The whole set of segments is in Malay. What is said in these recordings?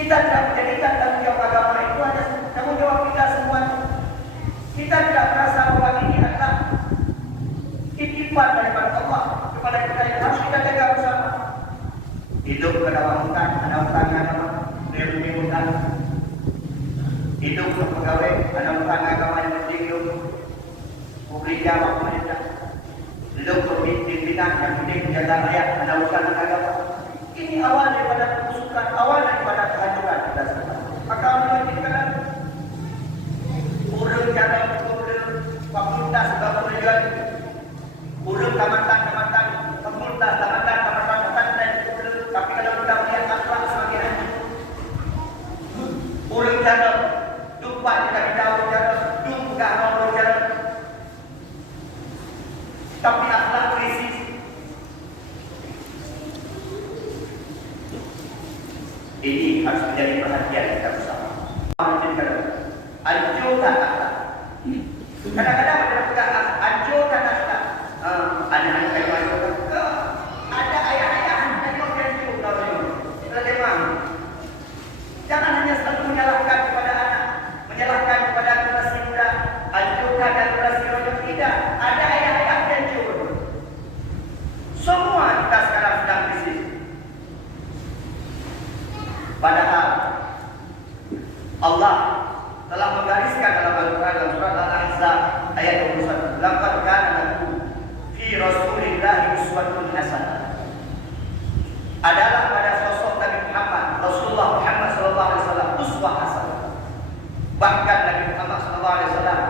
Kita tidak menjadikan tanggung jawab agama itu hanya tanggung jawab kita semua. Kita tidak merasa bahwa ini adalah titipan daripada Allah kepada kita yang harus kita jaga bersama. Hidup kedawamutan, anak-anak agama, berhubungan. Hidup pegawai, anak-anak agama yang penting hidup. Publik jawab pemerintah. Hidup pimpinan yang penting menjaga rakyat, anak-anak agama. Ini awal daripada kebusukan, awal daripada kehancuran kita semua. Maka menunjukkan urut cara urut fakultas sebab tujuan urut tamatan fakultas tamatan dan tapi kalau kita melihat akhlak semakin hancur. Urut cara lupa kita urut cara juga urut cara tapi akhlak krisis. Ini harus menjadi perhatian kita bersama. Anjur dan akhlak. Kadang-kadang ada juga anjur dan akhlak. Anak-anak yang ada ayah-ayah yang mau anjur kalau memang. Jangan hanya selalu menyalahkan kepada anak, menyalahkan kepada generasi muda, anjurkan dan generasi rojok. Tidak, ada ayah-ayah yang anjur. Semua kita sekarang sedang krisis. Padahal Allah telah menggariskan dalam Al-Quran dalam surat Al-Ahzab ayat 21. Laqad kana lakum fi Rasulillahi uswatun hasanah. Adalah pada sosok Nabi Muhammad, Rasulullah Muhammad sallallahu alaihi wasallam uswah hasanah. Bahkan Nabi Muhammad sallallahu alaihi wasallam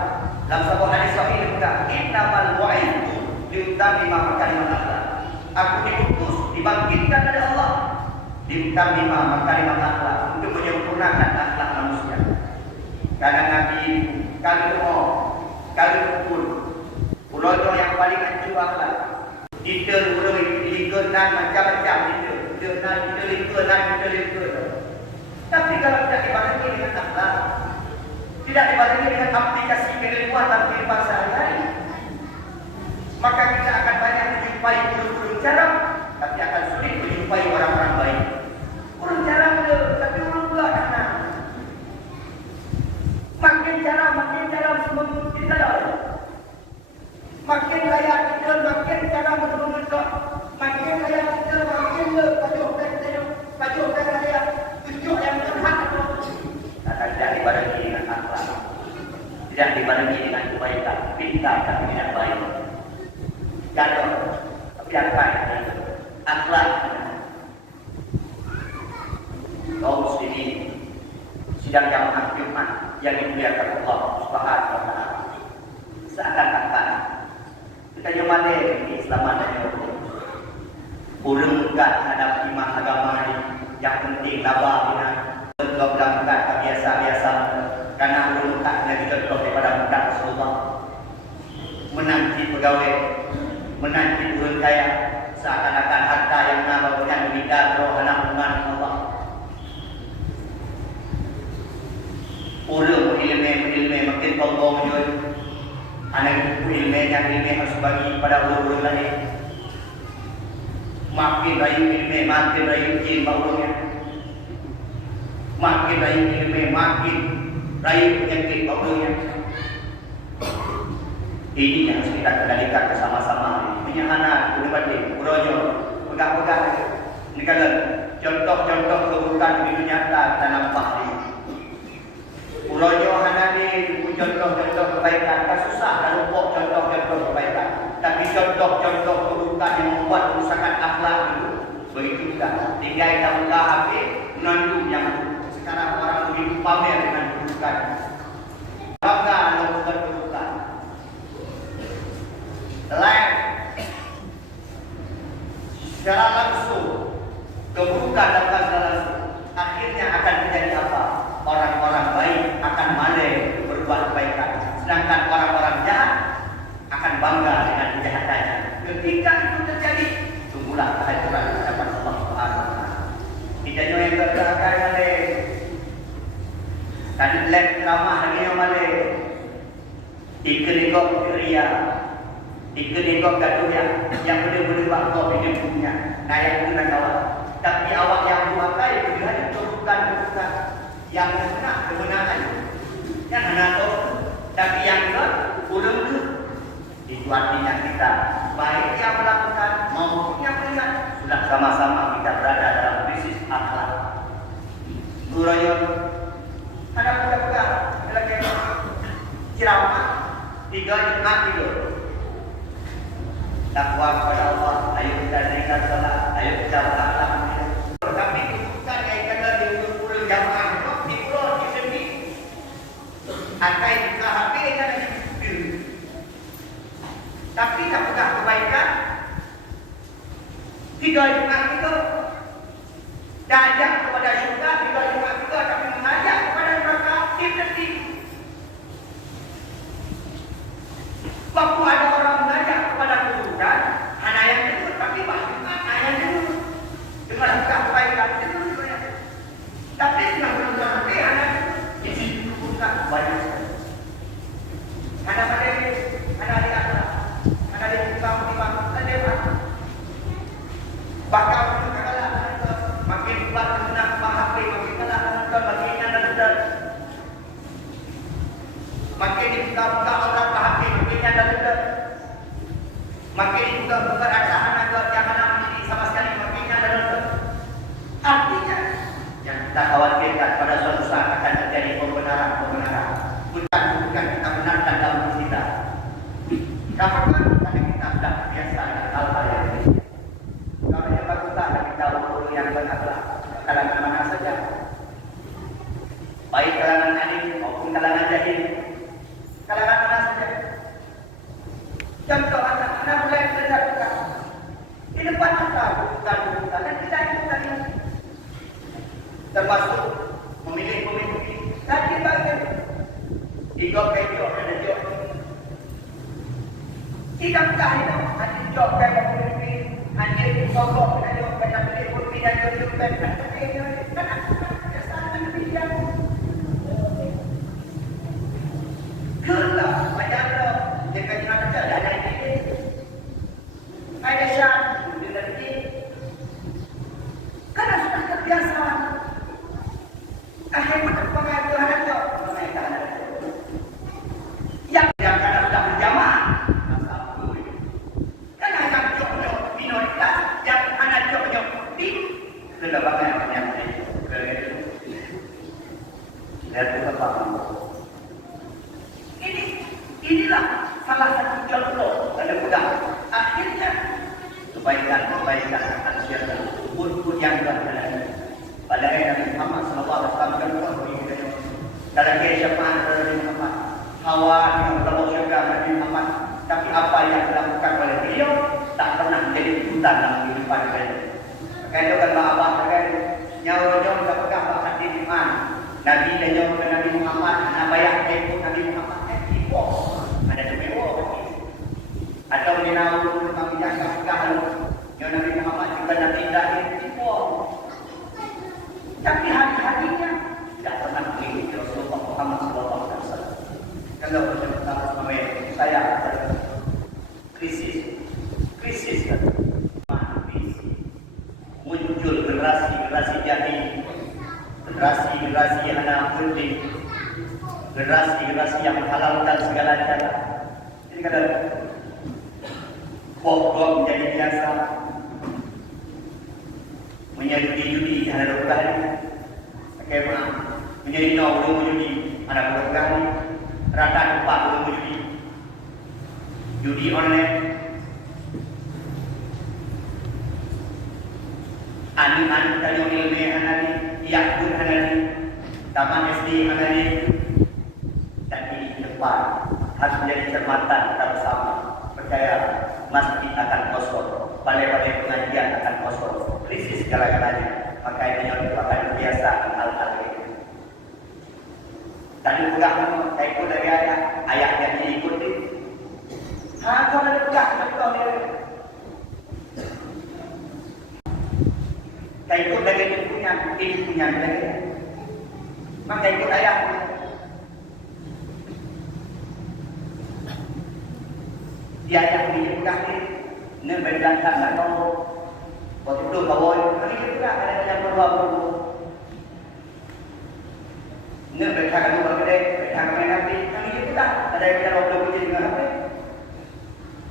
dalam sebuah hadis sahih juga, innamal bu'itsu liutammima makarimal akhlak. Aku diutus, dibangkitkan dari Allah diutamima makarimal akhlak untuk menyempurnakan akhlak manusia. Karena Nabi kali ukur ulojo yang paling hancur akhlak. Kita lingkungan macam-macam kita lingkungan. Tapi kalau tidak dibarengi dengan akhlak, tidak dibarengi dengan aplikasi keilmuan kehidupan sehari-hari, maka kita akan banyak menjumpai burung-burung jarang, tapi akan sulit menjumpai orang-orang baik. Burung jarang ada, tapi burung pula karena makin jarang sebelum kita ada. Makin kaya kita, makin jarang sebelum kita. Makin kaya kita, makin pajukan kaya tunjuk yang berhak itu. Tidak dibarengi dengan akhlak, tidak dibarengi dengan kebaikan, pintar dan tidak baik. Jatuh, biarkan akhlak. Kaum muslimin sidang jamaah Jumat yang dimuliakan Allah Subhanahu wa taala. Seakan-akan kita nyomale ini selamatnya urung kat hadap imam agama ini yang penting labah bina untuk melakukan kebiasa-biasa karena urung kat lagi contoh daripada budak Rasulullah menanti pegawai menanti urung kaya seakan-akan harta yang nabawakan bidar roh anak umat Allah. Urung ilmu makin tombong jujur. Anak ilmu yang harus bagi pada urung lain. Makin rayu ilmu, makin rayu jin baurungnya. Makin rayu ilmu, makin rayu penyakit baurungnya. Ini yang harus kita kendalikan bersama-sama. Punya anak, udah balik, urojo, pegang-pegang. Ini kalau contoh-contoh keburukan di dunia nyata kita nampak ini. Urojo anak ini contoh-contoh kebaikan. Tak susah dan lupa contoh-contoh kebaikan. Tapi contoh-contoh keburukan yang membuat kerusakan akhlak itu begitu juga. Tiga kita buka habis menandung yang sekarang orang begitu pamer dengan keburukan. Bangga melakukan keburukan. Live secara langsung keburukan dapat secara langsung akhirnya akan menjadi apa? Orang-orang baik akan malas berbuat kebaikan, sedangkan orang-orang jahat akan bangga dengan kejahatannya. Ketika itu terjadi, tunggulah kehancuran di hadapan Allah Subhanahu wa taala. Kita yang bergerakkan malas, tadi lek ramah lagi yang malas, dikelingkok ria. Dikelingkok gaduh yang benar-benar waktu hidup punya naik guna kawan. Tapi awak yang memakai itu hanya keburukan yang benar kebenaran yang hendak tapi yang ke ulun tu itu artinya kita baik yang melakukan maupun yang melihat sudah sama-sama kita berada dalam krisis akhlak. Gurayon ada budak-budak lagi ceramah 3 Jumat itu takwa kepada Allah, ayo kita berikan salat, ayo kita berakhlak. Tapi bukan kaitan di ulun jamaah di pulau di sini akai KHP kan tapi tak pernah kebaikan 3 Jumat itu diajak kepada syurga 3 Jumat itu tapi mengajak kepada neraka nanti. Waktu ada orang mengajak kepada keburukan hanya yang itu tapi bahkan hanya yang itu dengan kebaikan itu tapi dengan berhenti hanya isi keburukan banyak sekali. Ada pada ada di atas ada di bawah di bawah ada bakal kekalahan makin kuat kena HP makin kalah nonton makin ada makin dibuka-buka orang HP makin ada makin dibuka-buka ada anak jangan menjadi sama sekali makin ada artinya yang kita khawatirkan pada suatu saat akan terjadi pembenaran bukan kita benarkan dalam kita. Kenapa? Karena kita sudah biasa dengan hal-hal yang ini. Kalau yang baguslah kita urus yang berakhlak kalangan mana saja, baik kalangan alim maupun kalangan jahil, kalangan mana saja. Contoh anak-anak mulai belajar di depan mata bukan dan kita ikutan ini, termasuk memilih pemimpin dan dibagi digok-gok ada jok. Tidak kaya hanya jok kaya pemimpin hanya digok ada jok kaya pemimpin dan jok kaya kelah macam tu jika kita ada ini ada syarat dengan ini karena sudah terbiasa akhirnya pengajar ada jok yang karena sudah berjamaah kan ada jok minoritas yang ada jok di sudah banyak lihat kita paham inilah salah satu contoh pada budak akhirnya kebaikan akan siapa pun yang berada pada Nabi Muhammad SAW dalam kesyafaan Nabi Muhammad Hawa yang berlalu syurga Nabi Muhammad tapi apa yang dilakukan oleh beliau tak pernah menjadi tuntutan dalam kehidupan beliau. Maka itu kan abah kan nyawa-nyawa tak pegang bahasa di mana Nabi dan nyawa Nabi Muhammad anak bayar tempoh Nabi Muhammad ada tempoh atau dinaul kami jangan pegang nyawa Nabi Muhammad juga Nabi lahir tempoh tapi hari-harinya tidak pernah mengikuti Rasulullah Muhammad SAW. Kalau saya krisis kan muncul generasi jahil, generasi yang anak penting, generasi yang menghalalkan segala cara. Jadi kalau bohong menjadi biasa, menyajudi ada berkali, bagaimana menjadi belum menjudi ada berkali, rata lupa belum menjudi, judi online. Anak-anak tadi ilmu hanali, yakun hanali, taman SD hanali, dan ini depan harus menjadi cermatan kita bersama. Percaya masjid akan kosong, balai-balai pengajian akan kosong, krisis segala-galanya. Maka ini merupakan kebiasaan hal-hal itu. Tadi pegang ikut dari ayah yang diikuti. Kau ada pegang, kau ada. Saya ikut dari ibunya lagi, maka ikut ayah. Dia yang diibukan ini berdantan tak tahu. Waktu itu bawa ini juga ada yang berbawa. Ini mereka akan lupa gede, mereka akan main HP. Kami itu tak ada yang kita ngobrol kerja dengan HP.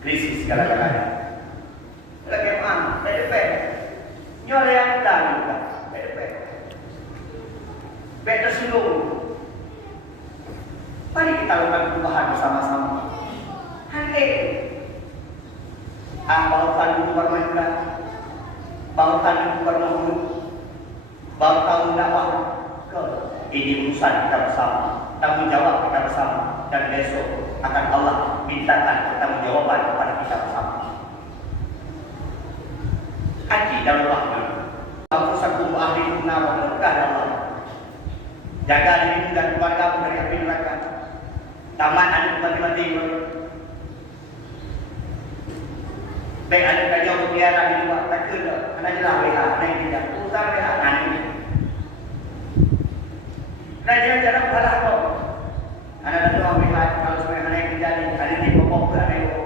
Krisis segala-galanya. Lagi mana? PDP. Nyoleh yang kita juga. PDP. Better seluruh. Mari kita lakukan perubahan bersama-sama. Hati. Bautan dulu bermainkan. Bautan dulu bermain. Bautan dapat. Ini urusan kita bersama, tanggung jawab kita bersama, dan besok akan Allah mintakan pertanggungjawaban kepada kita bersama. Haji dalam waktu, Al-Qusakum ahli kunara berkah Allah. Jaga dirimu dan keluargamu dari api neraka. Taman ada mati-mati. Baik ada kajian berbiara di luar, tak kena, kena jelah WA, naik tidak, usah WA, nanti. Jangan cara berhalah kau. Anak dan orang melihat kalau sebenarnya naik menjadi ada di pokok berada itu.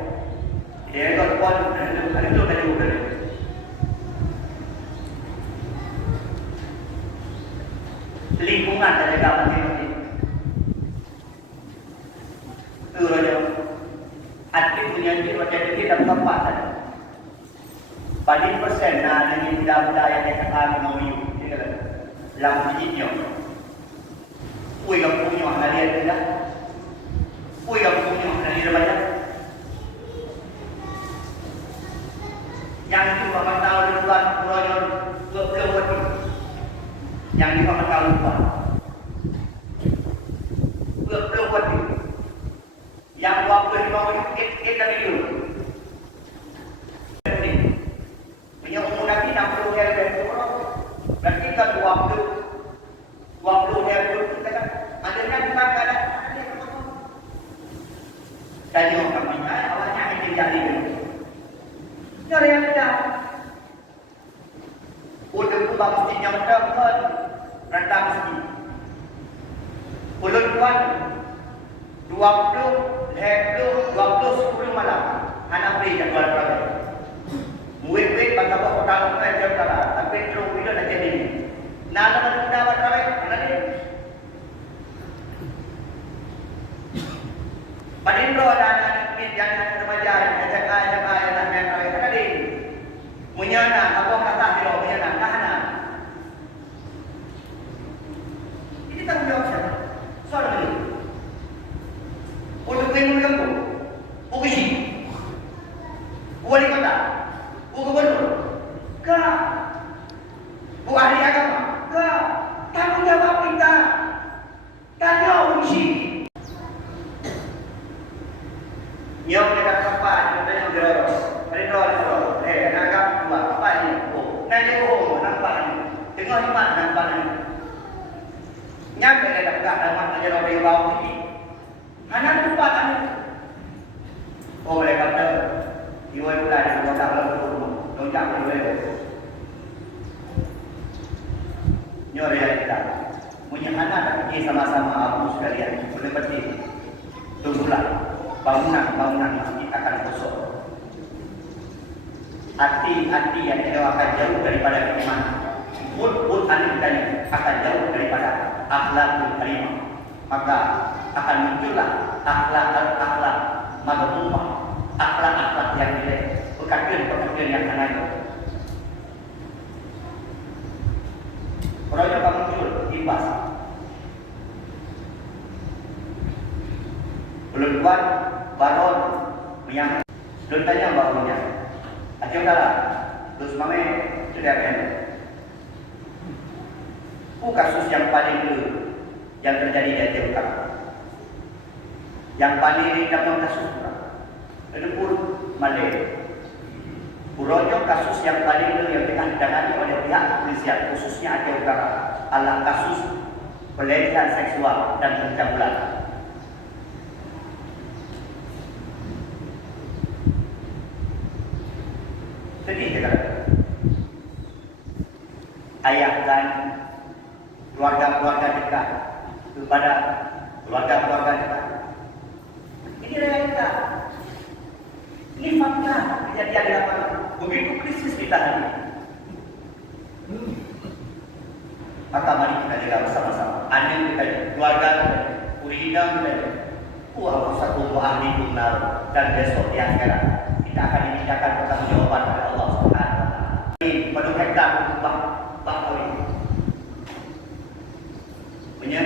Dia itu pun ada itu tadi bukan. Lingkungan dari gambar ini. Itu saja. Aktif menjadi macam ini dalam tempat tadi. Pada persen nah ini mudah-mudah yang dikatakan mau you. Dalam hidupnya. Ui yang punya hadiah tidak, ui yang punya hadiah banyak. Yang itu akan tahu di luar proyek keluar, yang itu akan tahu luar keluar. Yang waktu itu mau kita dulu. Punya umur nanti 60 hari berarti kan waktu 20 hari kita kan ada kan kita ada tadi orang minta awalnya ini jadi cara yang tidak udah kubah mestinya mendapat rendah mesti ulun kuat 20 10 malam anak beli jadwal berapa murid-murid bangsa kota aja berapa tapi terus video dah jadi Nala na dapat rawat, ano din? Panindro na yan na tumajaran, kaya na may rawat, ano din? Munyana, ako katahiro, munyana, kahana. Hindi tayo jawab siya. Sorry mo din. Utukin mo lang po. Ukishi. Uwali ko ta. Ukabalo. Ka. Bu ahli agama. Tanggung jawab kita tanya uji nyok dekat kapal yang dorong dari dorong nagap dua kapal ini nanti nampak tengok di mana nampak ini nyampe dekat dalam aja orang yang bawah ini hanya tempat ini mereka kata iwan bulan yang mau dalam rumah lonjak boleh nyore yang kita punya anak pergi sama-sama aku sekalian boleh pergi tunggulah bangunan masjid akan kosong hati yang kita akan jauh daripada keimanan pun aneh akan jauh daripada akhlakul karimah maka akan muncullah akhlak magumumah akhlak yang jelek pekerjaan yang aneh. Orang yang muncul imbas. Belum kuat, baron, yang belum tanya barunya. Aceh utara, terus mame sudah kan. Kasus yang paling dulu yang terjadi di Aceh Utara. Yang paling dalam kasus itu pun Malay. Buronyo kasus yang paling dulu yang tengah ditangani oleh pihak kepolisian khususnya Aceh Utara adalah kasus pelecehan seksual dan pencabulan. Sedih kita. Ayah dan keluarga-keluarga dekat kepada keluarga-keluarga dekat. Ini realita. Ini fakta kejadian di lapangan. Begitu krisis kita hari ini. Maka mari kita jaga bersama-sama. Anak kita, keluarga kita, kuridang kita, uang satu ahli benar dan besok di akhirat kita akan dimintakan pertanggungjawaban kepada Allah Subhanahu Wa Taala. Ini penuh hektar bah ini. Punya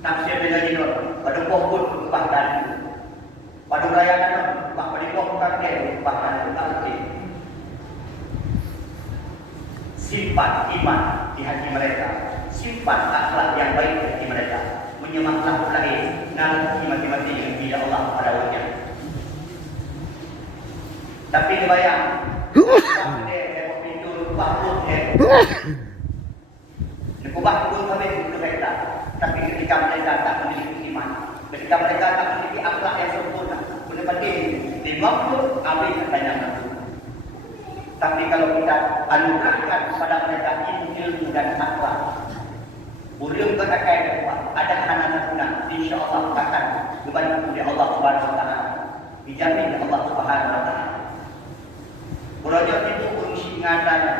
tafsir dengan ini, pada pohon bahkan, pada rayakan bah pada pohon kakek bahkan kakek. Simpan iman di hati mereka, simpan akhlak yang baik di hati mereka, menyemaklah lain nanti mati-mati yang tidak Allah pada waktunya. Tapi dibayang, kubah pun kami untuk mereka. Tapi ketika mereka tak memiliki iman, ketika mereka tak memiliki akhlak yang sempurna, benar-benar di waktu abis katanya nafsu. Tapi kalau kita anugerahkan kepada mereka ilmu dan akhlak, beliau berkata ada anak-anak guna, insya Allah akan dibantu oleh Allah Subhanahu Wa Taala, dijamin oleh Allah Subhanahu Wa Taala. Beliau itu fungsi ngadanya,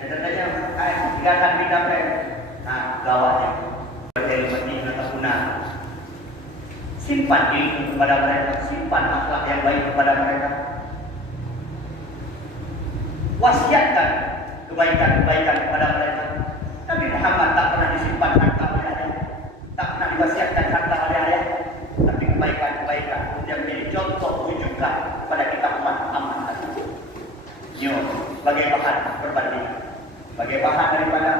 katanya kegiatan bidang nah gawatnya berjaya penting atau guna. Simpan ilmu kepada mereka, simpan akhlak yang baik kepada mereka. Wasiatkan kebaikan-kebaikan kepada mereka. Nabi Muhammad tak pernah disimpan harta oleh ayah, tak pernah diwasiatkan harta oleh ayah, tapi kebaikan-kebaikan yang menjadi contoh rujukan pada kita umat aman tadi. Sebagai bahan perbandingan, sebagai bahan daripada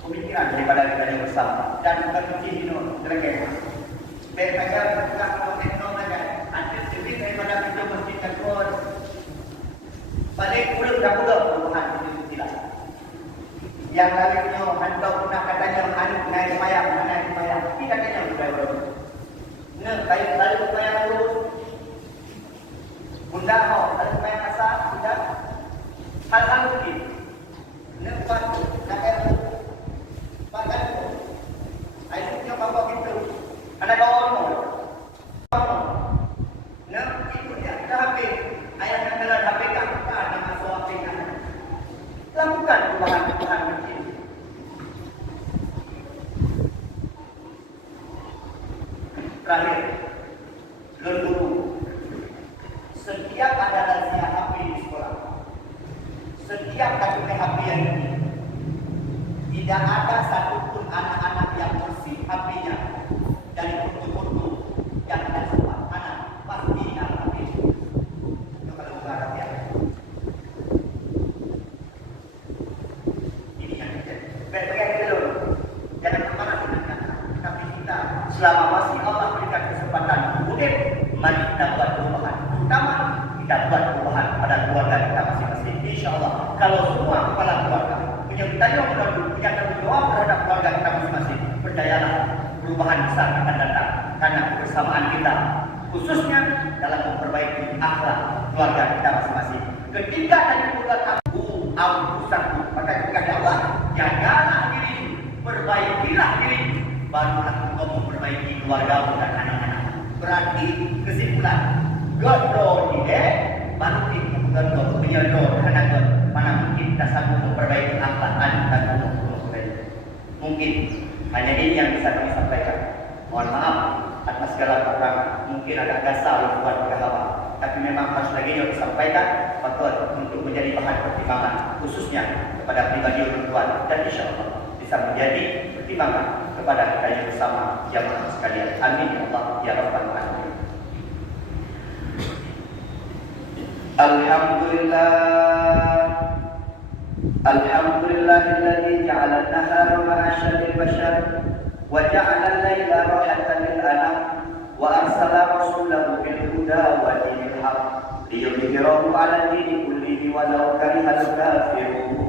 pemikiran daripada kita yang bersama dan bukan kunci hino terkait. Mereka bukan teknologi, ada sedikit daripada kita mesti takut. Balik pulang dah pula perubahan itu tidak. Yang lainnya handau pernah katanya naik semayang, ini katanya sudah baru. Nak kayu lalu semayang lurus. Bunda mau lalu semayang asal sudah. Hal-hal mungkin. Nak patu, nak air pakai tu. Airnya bawa kita. Ada kawan mau. Nak ikut dia dah habis. Ayah yang telah HP kakak dengan suami kakak. Lakukan perubahan-perubahan kecil. Terakhir, guru. Setiap ada razia HP di sekolah, setiap kartu HP yang ini, tidak ada satupun anak-anak yang bersih HP-nya dari foto-foto yang tidak sempat. Anak pasti ingat HP. Selama masih Allah berikan kesempatan hidup, mari kita buat perubahan. Pertama, kita buat perubahan pada keluarga kita masing-masing. InsyaAllah, kalau semua kepala keluarga punya tanggung jawab terhadap keluarga kita masing-masing, percayalah perubahan besar akan datang. Karena kebersamaan kita, khususnya dalam memperbaiki akhlak keluarga kita masing-masing. Ketika tadi buat aku, maka ketika Allah, jagalah diri, perbaikilah diri, barulah engkau memperbaiki keluarga dan anak-anak. Berarti kesimpulan godo ini baru kita godo menyodor anak mana mungkin kita sanggup memperbaiki akhlak anak dan mungkin hanya ini yang bisa kami sampaikan. Mohon maaf atas segala kekurangan, mungkin agak kasar buat kawan, tapi memang harus lagi yang disampaikan faktor untuk menjadi bahan pertimbangan khususnya kepada pribadi orang tua dan insyaallah bisa menjadi pertimbangan kepada kita yang bersama jamaah sekalian. Amin ya Allah ya rabbal alamin. Alhamdulillahilladzi ja'ala an-nahara ma'asyan lil-bashar wa ja'ala al-laila rahatan lil-anam wa arsala rasulahu bil-huda wa dinil haqq liyudhhirahu 'ala ad-dini kullihi walau karihal kafirun.